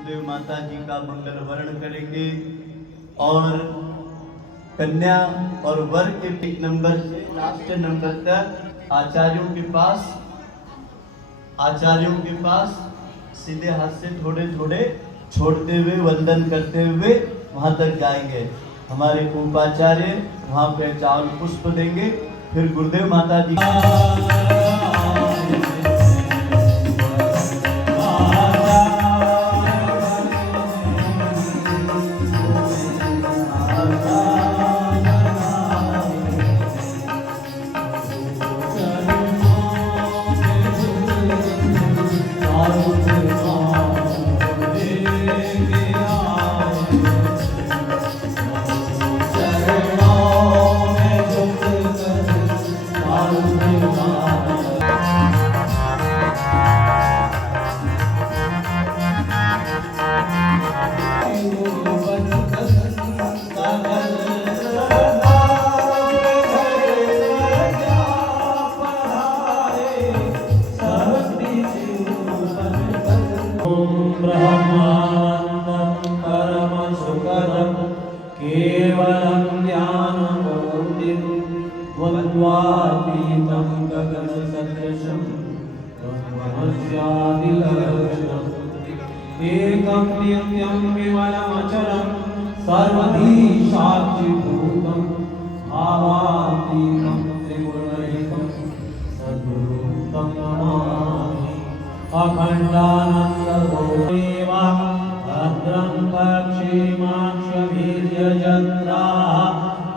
गुरुदेव माता जी का मंगल वर्ण करेंगे और कन्या और वर के 1 नंबर से लास्ट नंबर तक आचार्यों के पास सीधे हाथ से थोड़े थोड़े छोड़ते हुए वंदन करते हुए वहां तक जाएंगे। हमारे उपाचार्य वहां पे चावल पुष्प देंगे, फिर गुरुदेव माता जी केवलं ज्ञानमूर्तिं द्वन्द्वातीतं गगनसदृशं तत्त्वमस्यादिलक्षणम् एकं नित्यं विमलमचलं सर्वधी साक्षिभूतं भावातीतं त्रिगुणरहितं सद्गुरुं तं नमामि। अखण्डानन्दरूपेवा भद्रं पक्षिमाक्षवीर्यजत्राः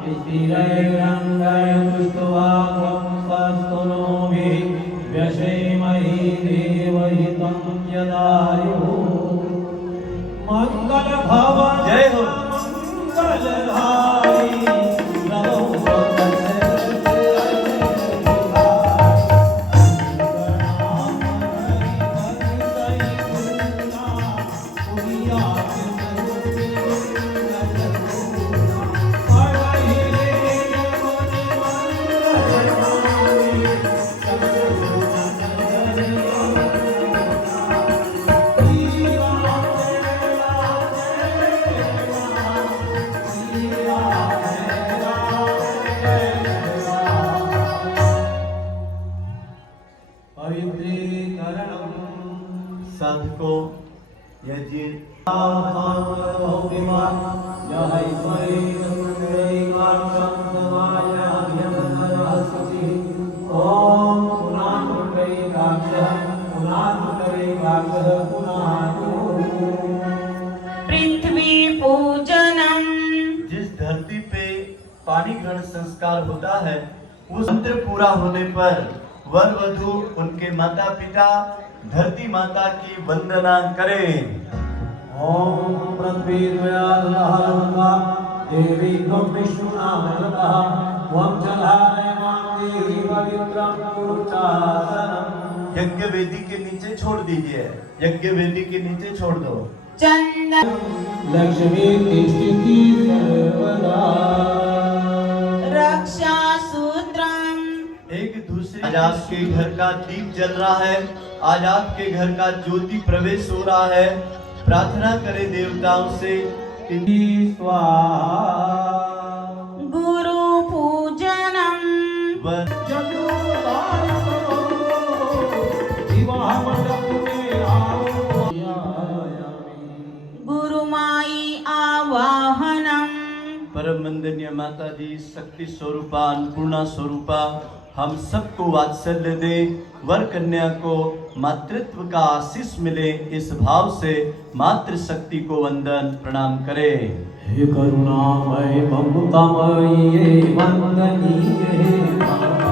स्थिरैरङ्गैस्तुवाकं सस्तनोभिः व्यशेमहि देवहितं यदायुः। मङ्गलभवन जय हो। मंगलधारी साधको यज्ञ पृथ्वी पूजनम। जिस धरती पे पानी ग्रहण संस्कार होता है, उस मंत्र पूरा होने पर वर वधू उनके माता पिता धरती माता की वंदना करें। ओम पृथ्वी द्वयालहरंगा देवी त्वं विष्णुनामतः त्वं जलायमां देवी पवित्रं कुरुचासनम्। यज्ञ वेदी के नीचे छोड़ दीजिए, यज्ञ वेदी के नीचे छोड़ दो। चंदन लक्ष्मी तिष्ठति सर्वदा रक्षा सूत्रम। एक दूसरे आज आपके घर का दीप जल रहा है, आज आपके घर का ज्योति प्रवेश हो रहा है। प्रार्थना करें देवताओं से कि स्वाहा। गुरु पूजनम। गुरु माई आवाहनम। परम वंदनीय माता जी शक्ति स्वरूपा अन्नपूर्णा स्वरूपा हम सबको वात्सल्य दे, वर कन्या को मातृत्व का आशीष मिले, इस भाव से मातृ शक्ति को वंदन प्रणाम करें। हे करुणामय ममतामय वंदनीय माता,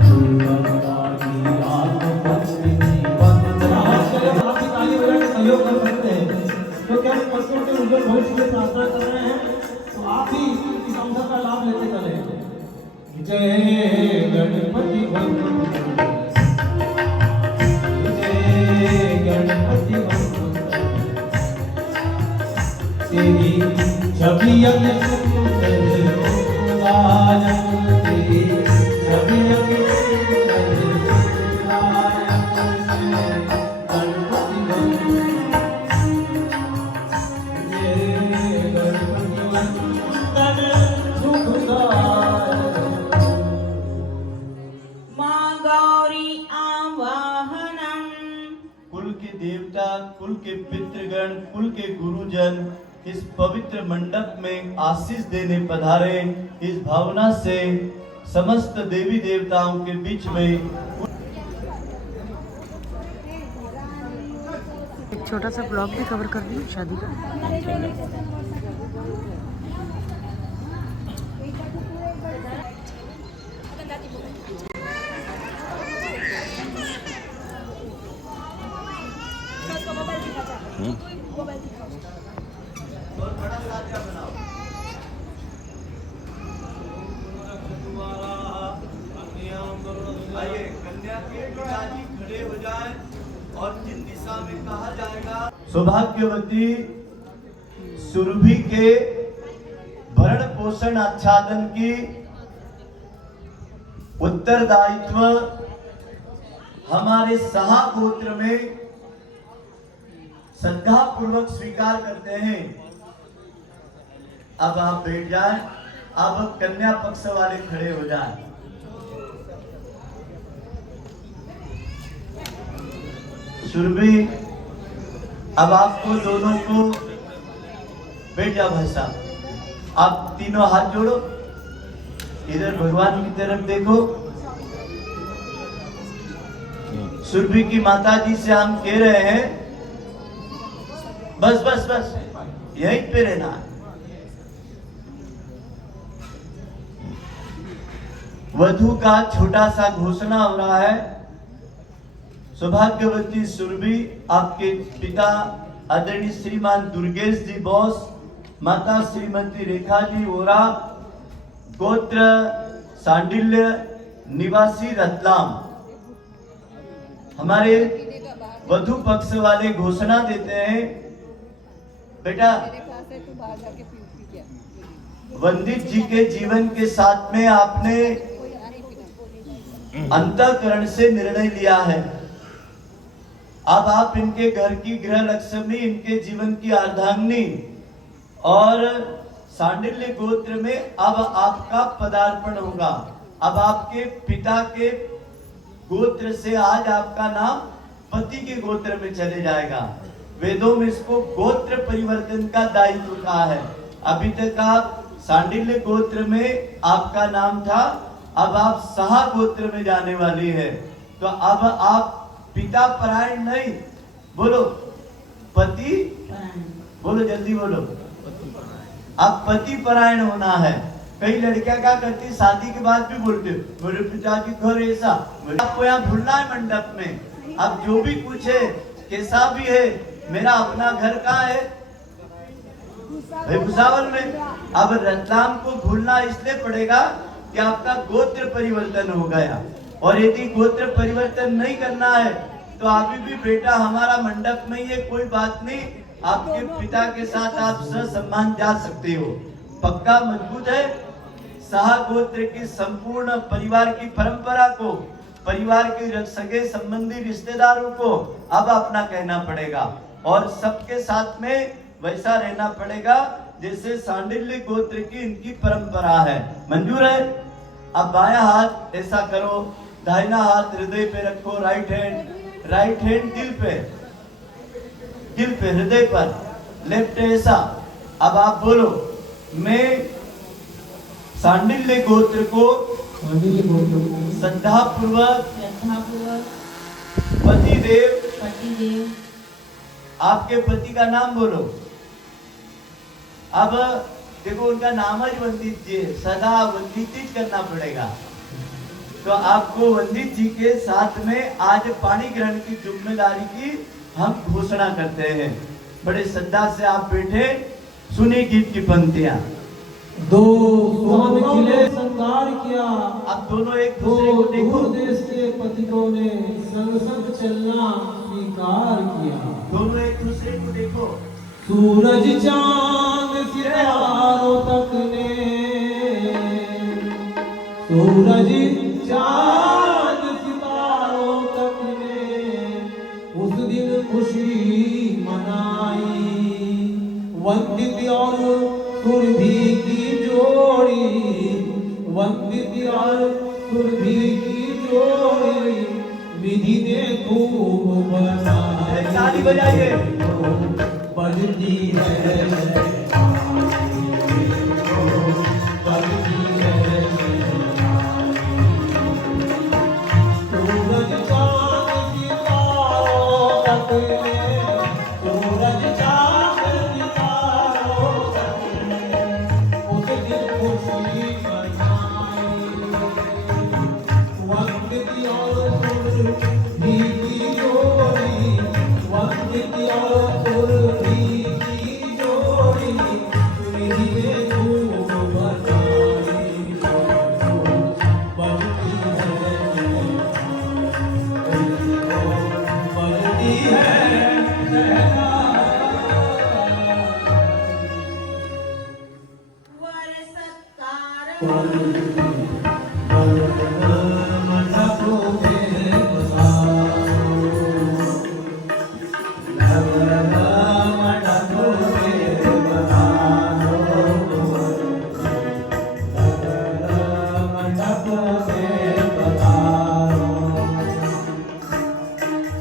दुर्गावतारी आत्मपत्नी वंदना। आप भी ताली बजा के सहयोग कर सकते हैं, क्योंकि हम बच्चों के उज्जवल भविष्य की प्रार्थना कर रहे हैं, तो आप भी इस अवसर का लाभ लेते चले। जय गणपति बंधु, जय गणपति बंधु, तेरी छवि यज्ञ सुंदर गायन, तेरी छवि यज्ञ सुंदर गायन, गणपति बंधु देवता, कुल के पितृगण, कुल के गुरुजन इस पवित्र मंडप में आशीष देने पधारे। इस भावना से समस्त देवी देवताओं के बीच में एक छोटा सा ब्लॉग भी कवर कर दूं शादी का। आइए कन्या के पिताजी खड़े हो जाएं और जिन दिशा में कहा जाएगा। सौभाग्यवती सुरभि के भरण पोषण आच्छादन की उत्तरदायित्व हमारे सहा गोत्र में श्रद्धा पूर्वक स्वीकार करते हैं। अब आप बैठ जाएं। अब कन्या पक्ष वाले खड़े हो जाएं। सुरभि, अब आपको दोनों को बैठ जाओ भाई साहब। आप तीनों हाथ जोड़ो, इधर भगवान की तरफ देखो। सुरभि की माता जी से हम कह रहे हैं बस बस बस यहीं पे रहना। वधू का छोटा सा घोषणा हो रहा है। सौभाग्यवती सुरभि, आपके पिता आदरणीय श्रीमान दुर्गेश जी बोस, माता श्रीमती रेखा जी वोरा, गोत्र सांडिल्य, निवासी रतलाम। हमारे वधू पक्ष वाले घोषणा देते हैं। बेटा, वंदित जी के जीवन के साथ में आपने अंतःकरण से निर्णय लिया है। अब आप इनके घर की गृह लक्ष्मी, इनके जीवन की अर्धांगिनी और सांडिल्य गोत्र में अब आपका पदार्पण होगा। अब आपके पिता के गोत्र से आज आपका नाम पति के गोत्र में चले जाएगा। वेदों में इसको गोत्र परिवर्तन का दायित्व कहा है। अभी तक आप सांडिल्य गोत्र में आपका नाम था, अब आप सहा गोत्र में जाने वाली है। तो अब आप पिता परायण नहीं, बोलो पति, बोलो जल्दी बोलो, अब पति परायण होना है। कई लड़कियां क्या करती, शादी के बाद भी बोलते मेरे पिताजी घर ऐसा। आपको यहाँ भूलना है मंडप में। अब जो भी कुछ है, कैसा भी है, मेरा अपना घर कहाँ है, भुसावल में। अब रतलाम को भूलना इसलिए पड़ेगा कि आपका गोत्र परिवर्तन हो गया। और यदि गोत्र परिवर्तन नहीं करना है तो अभी भी बेटा हमारा मंडप में ही है, कोई बात नहीं। आपके पिता के साथ आप ससम्मान जा सकते हो। पक्का मजबूत है। सहा गोत्र की संपूर्ण परिवार की परंपरा को, परिवार के सगे संबंधी रिश्तेदारों को अब अपना कहना पड़ेगा और सबके साथ में वैसा रहना पड़ेगा जैसे सांडिल्य गोत्र की इनकी परंपरा है। मंजूर है? अब बायां हाथ ऐसा करो, दाहिना हाथ हृदय पे रखो, राइट हैंड दिल पे, हृदय पर, लेफ्ट ऐसा। अब आप बोलो, मैं सांडिल्य गोत्र को श्रद्धा पूर्वक पतिदेव, आपके पति का नाम बोलो। अब देखो उनका नाम ही वंदित जी है, सदा वंदित ही करना पड़ेगा। तो आपको वंदित जी के साथ में आज पानी ग्रहण की जिम्मेदारी की हम घोषणा करते हैं। बड़े श्रद्धा से आप बैठे, सुनिए गीत की पंक्तियां। दो सुहान खिले श्रृंगार किया, अब दोनों एक दूसरे को देखो। देश के पथिकों ने संग संग चलना स्वीकार किया। दोनों एक दूसरे को देखो। सूरज चांद सितारों तक ने, सूरज चांद सितारों तक ने उस दिन खुशी मनाई। वंदित और सुरभि की जोड़ी, वंदित और सुरभि की जोड़ी विधि ने खूब बनाई, ताली बजाइए। बजती है बजती है सूरज चांद सितारों तक में, सूरज चांद सितारों तक में उस दिन खुशी मनाई। वक्त की और सुरभि की जोड़ी, वक्त की और सुरभि की जोड़ी, विधि ने खूब बनाई। बजती है वर सत्कार मंडपों में बसाओ, मंडपों में बसाओ, मंडपों में बसाओ।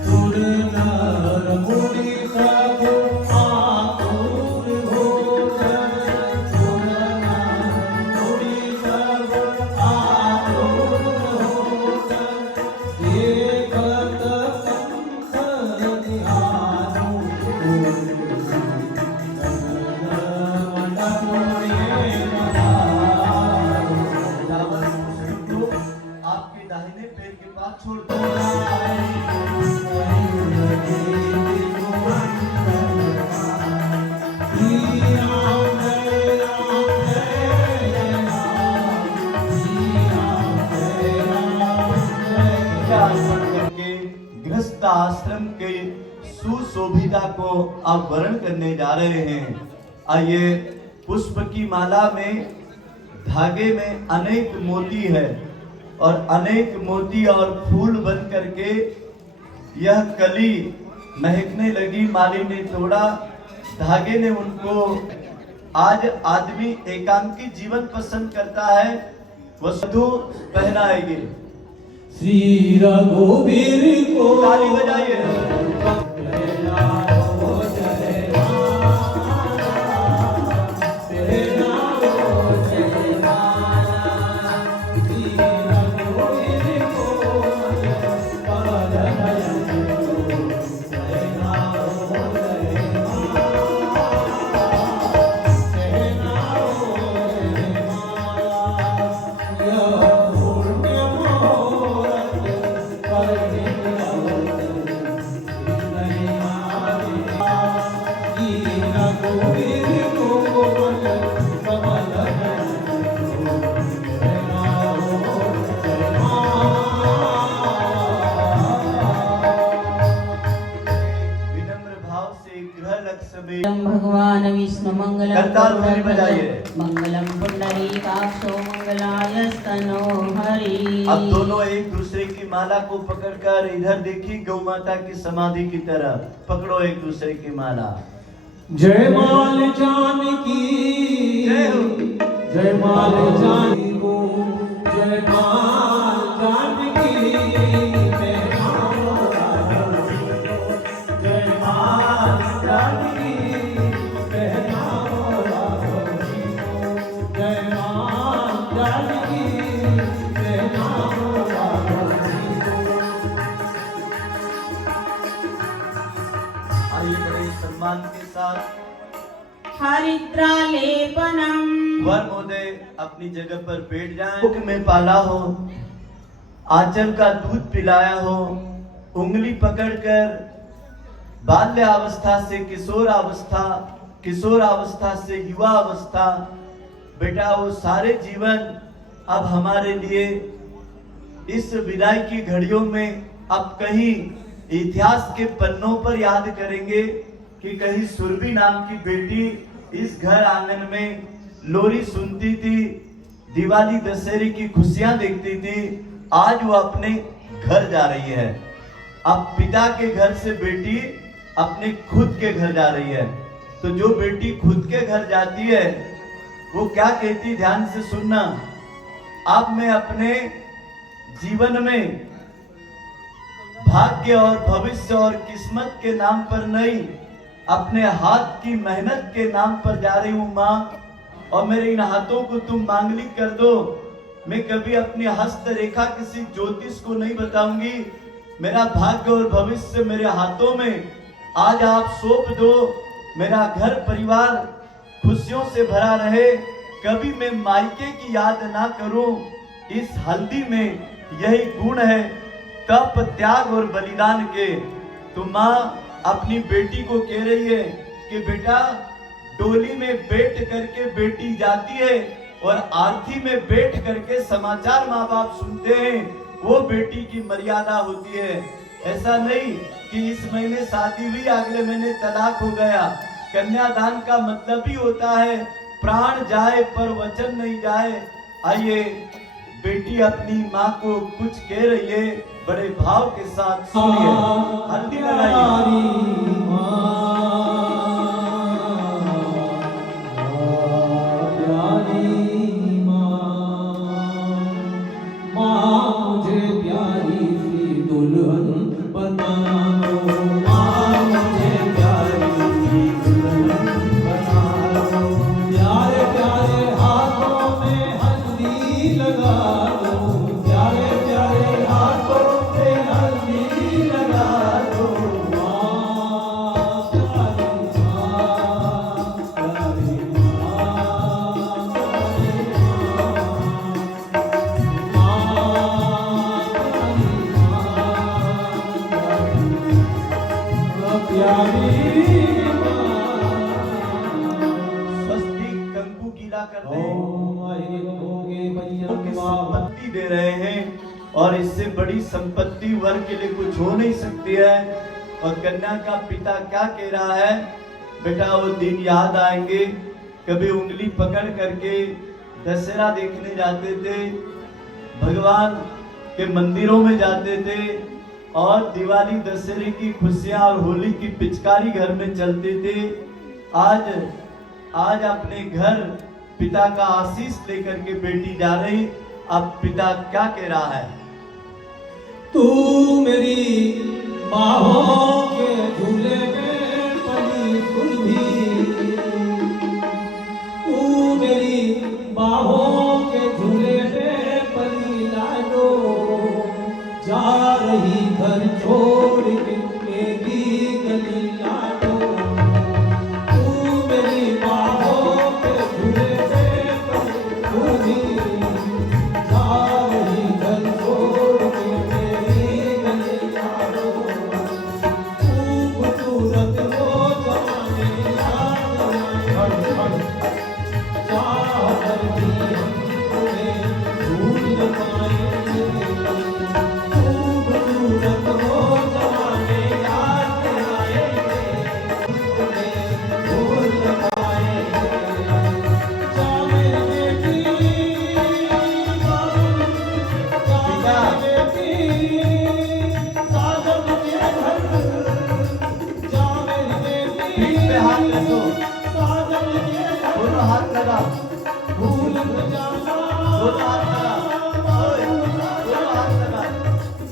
सुर नर मुनि सब आतुर हो जाए, सुर नर मुनि सब आतुर हो जाए। एकत पंथ निहारो, मंडपों में बसाओ। आपके दाहिने पैर के पास छोड़ दो। करके गृहस्थ आश्रम के सुशोभिता को आप वर्ण करने जा रहे हैं। आइए, पुष्प की माला में धागे में अनेक मोती है और अनेक मोती और फूल बन करके यह कली महकने लगी। माली ने तोड़ा, धागे ने उनको। आज आदमी एकांकी जीवन पसंद करता है, वधु पहनाएगी। श्री रघुवीर को ताली बजाइए। भगवान विष्णु मंगलम करताल ध्वनि बजाइए। मंगलम पुंडरीकाक्षो मंगलायस्तनो हरि। अब दोनों एक दूसरे की माला को पकड़कर इधर देखिए, गौ माता की समाधि की तरफ पकड़ो एक दूसरे की माला। जय माल जानकी, जय हो। जय माल जानकी को, जय माल जानकी, जय माल जानकी, जय माल जानकी, जय आइए बड़े सम्मान के साथ हरिद्रालेपनम। वर महोदय अपनी जगह पर बैठ जाएं। मुख में पाला हो, आंचल का दूध पिलाया हो, उंगली पकड़कर बाल्यावस्था से किशोरावस्था, किशोरावस्था से युवा अवस्था, बेटा वो सारे जीवन अब हमारे लिए इस विदाई की घड़ियों में अब कहीं इतिहास के पन्नों पर याद करेंगे कि कहीं सुरभि नाम की बेटी इस घर आंगन में लोरी सुनती थी, दिवाली दशहरे की खुशियां देखती थी। आज वो अपने घर जा रही है। अब पिता के घर से बेटी अपने खुद के घर जा रही है। तो जो बेटी खुद के घर जाती है वो क्या कहती, ध्यान से सुनना। अब मैं अपने जीवन में भाग्य और भविष्य और किस्मत के नाम पर नहीं, अपने हाथ की मेहनत के नाम पर जा रही हूँ माँ, और मेरे इन हाथों को तुम मांगलिक कर दो। मैं कभी अपनी हस्त रेखा किसी ज्योतिष को नहीं बताऊंगी। मेरा भाग्य और भविष्य मेरे हाथों में आज आप सौंप दो। मेरा घर परिवार खुशियों से भरा रहे, कभी मैं मायके की याद ना करूं। इस हल्दी में यही गुण है तप, त्याग और बलिदान के। तो माँ अपनी बेटी को कह रही है कि बेटा, डोली में बैठ करके बेटी जाती है और आरती में बैठ करके समाचार माँ बाप सुनते हैं, वो बेटी की मर्यादा होती है। ऐसा नहीं कि इस महीने शादी हुई, अगले महीने तलाक हो गया। कन्यादान का मतलब ही होता है प्राण जाए पर वचन नहीं जाए। आइए, बेटी अपनी माँ को कुछ कह रही है, बड़े भाव के साथ सुनिए। हल्दी लगाइए। संपत्ति दे रहे हैं, और इससे बड़ी संपत्ति वर के लिए कुछ हो नहीं सकती है। और कन्या का पिता क्या कह रहा है, बेटा वो दिन याद आएंगे। कभी उंगली पकड़ करके दशहरा देखने जाते थे, भगवान के मंदिरों में जाते थे, और दिवाली दशहरे की खुशियां और होली की पिचकारी घर में चलते थे। आज अपने घर पिता का आशीष लेकर के बेटी जा रही। अब पिता क्या कह रहा है, तू मेरी बाहों के झूले में पली सुरभि, तू मेरी बाहों के झूले में पली लाडो, जा रही घर छोड़ के मेरी गली लाडो, तू मेरी बाहों के झूले में पली सुरभि, हाथ लगा, दोनों हाथ लगा, दोनों हाथ लगा।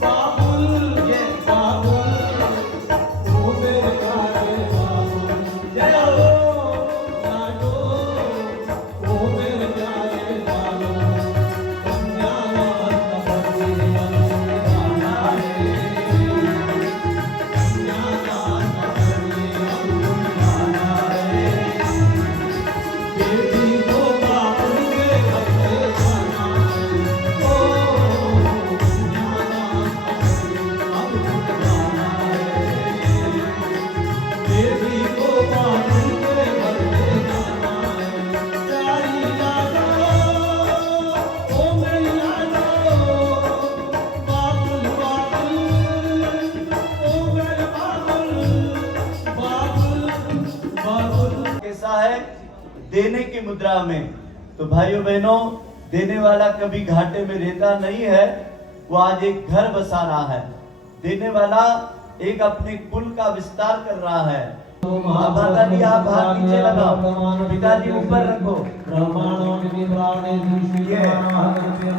बाबुल ये बाबुल, ओ मेरे प्यारे बाबुल, जय हो लाडो, ओ मेरे प्यारे बाबुल, कन्यादान का बलिदान है, कन्यादान का बलिदान है। बेटी को बाबुल के घर ले जाना है, ओ कन्यादान का बलिदान है। बेटी को बाबुल के घर ले जाना है, प्यारी लाडो, ओ मेरी लाडो, बाबुल बाबुल, ओ मेरे बाबुल, बाबुल कैसा है देने की मुद्रा में। तो भाइयों बहनों, देने वाला कभी घाटे में रहता नहीं है। वो आज एक घर बसा रहा है, देने वाला एक अपने कुल का विस्तार कर रहा है। माता जी आप हाथ नीचे लगाओ, पिताजी ऊपर रखो। ब्रह्मांडों में प्राणे ये भारत से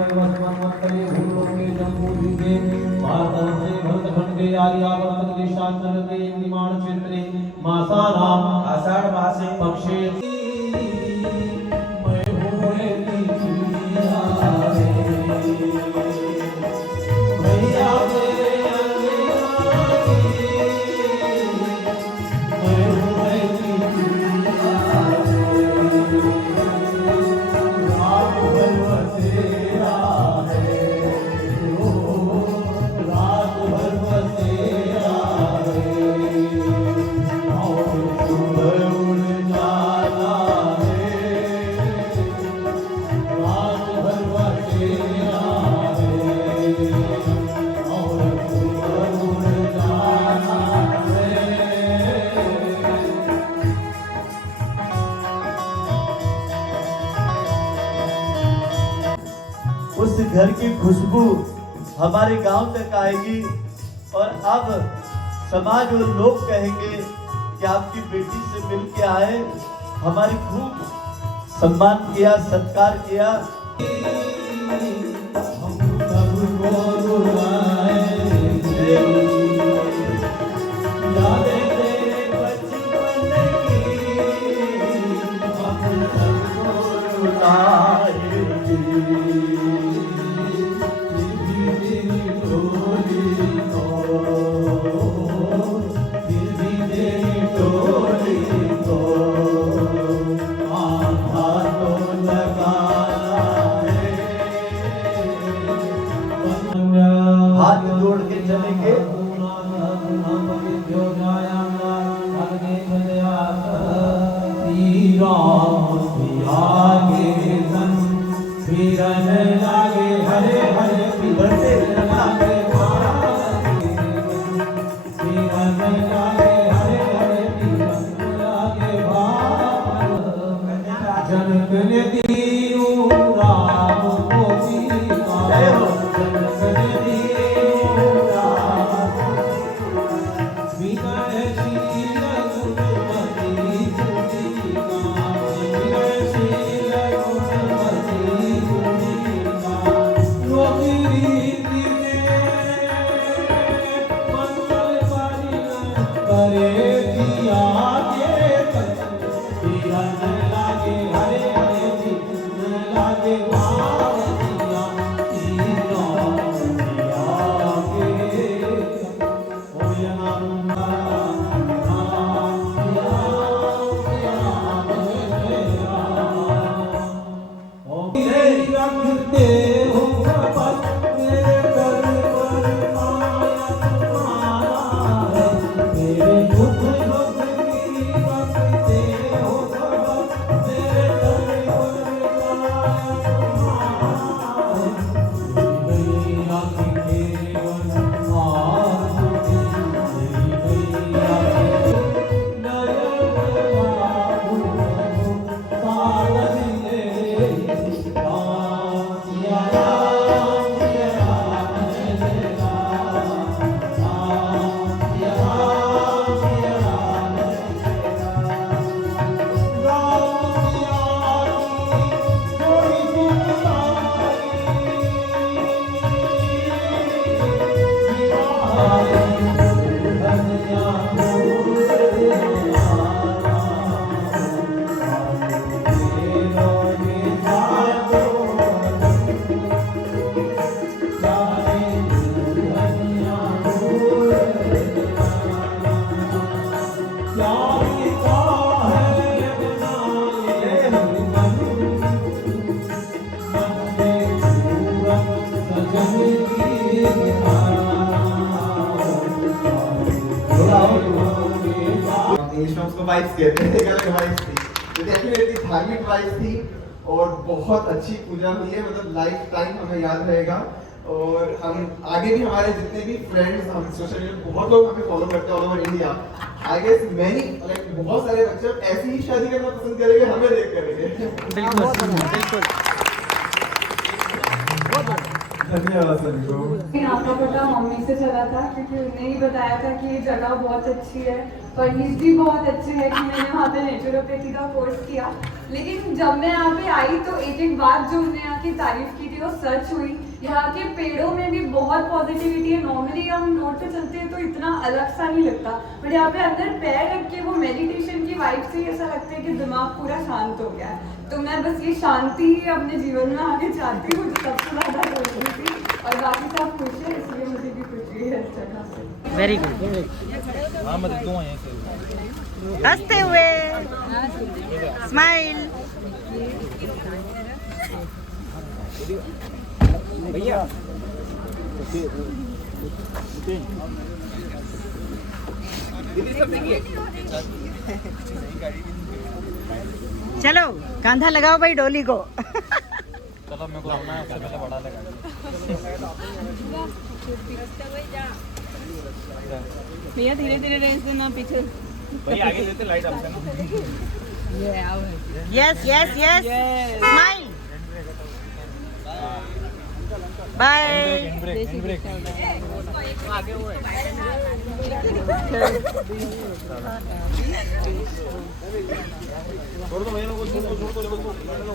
भरत खंड वसुगे आर्यावर्त देशांतरते निर्माण क्षेत्रे मासानाम आषाढ़ मासे पक्षे मैं हूँ ऐसी चुनिया रे भैया मेरे मैं हूँ ऐसी चुनिया रात भर बसेरा है रात भर बसेरा है और सुबह उड़ जाना है रात भर बसेरा है और सुबह उड़ जाना है। उस घर की खुशबू हमारे गांव तक आएगी और अब समाज और लोग कहेंगे कि आपकी बेटी से मिल के आए, हमारी खूब सम्मान किया, सत्कार किया। हम सबको रुलाएंगे यादें तेरे बचपन की हम सबको रुलाएंगे फिर भी तेरी टोली को आधा तो लगाना है। हाथ जोड़ के चलेंगे। लागे हरे हरे बढ़ते लागे जनक ने दियो राम को सीता जनक ने दियो राम विनयशील गुणवती चुनिका विनयशील गुणवती चुनिका योगी रीति में मंगल करे दिया के लागे हरे हरे न लागे भारतिया तीरा दिया के ओय नाम रखते हो बस मेरे घर पर माया तुम्हारा है मेरे दुख दुख की रखते हो बस मेरे घर पर माया तुम्हारा है मेरी गैया के केवल आरती मेरी गैया के नयन बाबू सावन ले इंग्लिश में उसको वाइब्स कहते हैं, एक अलग वाइब्स थी। तो डेफिनेटली धार्मिक वाइब्स थी और बहुत अच्छी पूजा हुई है, मतलब लाइफ टाइम हमें याद रहेगा। और हम आगे भी हमारे जितने भी फ्रेंड्स हम सोशल मीडिया बहुत लोग हमें फॉलो करते हैं all over India. I guess many like बहुत सारे बच्चे ऐसी ही शादी करना पसंद करेंगे, हमें देख करेंगे। बिल्कुल। धन्यवाद सभी को। यहाँ का पता मम्मी से चला था क्योंकि उन्हें ही बताया था कि ये जगह बहुत अच्छी है, फर्निश भी बहुत अच्छे है कि मैंने वहाँ पे नेचुरोपैथी का कोर्स किया। लेकिन जब मैं यहाँ पे आई तो एक एक बात जो उन्होंने यहाँ की तारीफ की थी वो सच हुई। यहाँ के पेड़ों में भी बहुत पॉजिटिविटी है। नॉर्मली हम रोड पे चलते हैं तो इतना अलग सा नहीं लगता, बट यहाँ पे अंदर पैर रख के वो मेडिटेशन की वाइब से ऐसा लगता है कि दिमाग पूरा शांत हो गया है। तो मैं बस ये शांति ही अपने जीवन में आगे चाहती हूँ, जो सबसे ज़्यादा जरूरी थी। और बाकी सब खुश है, इसलिए मुझे भी खुशी है इस जगह से। Very good. हंसते हुए स्माइल। भैया चलो कांधा लगाओ भाई डोली को। चलो मेरे को अपना पहले बड़ा लगा। भैया धीरे धीरे रेस देना पीछे। भाई आगे देते लाइट आपसे। Yes yes yes smile. Bye. Hand brake आगे वो है। छोड़ दो भैया को, छोड़ दो।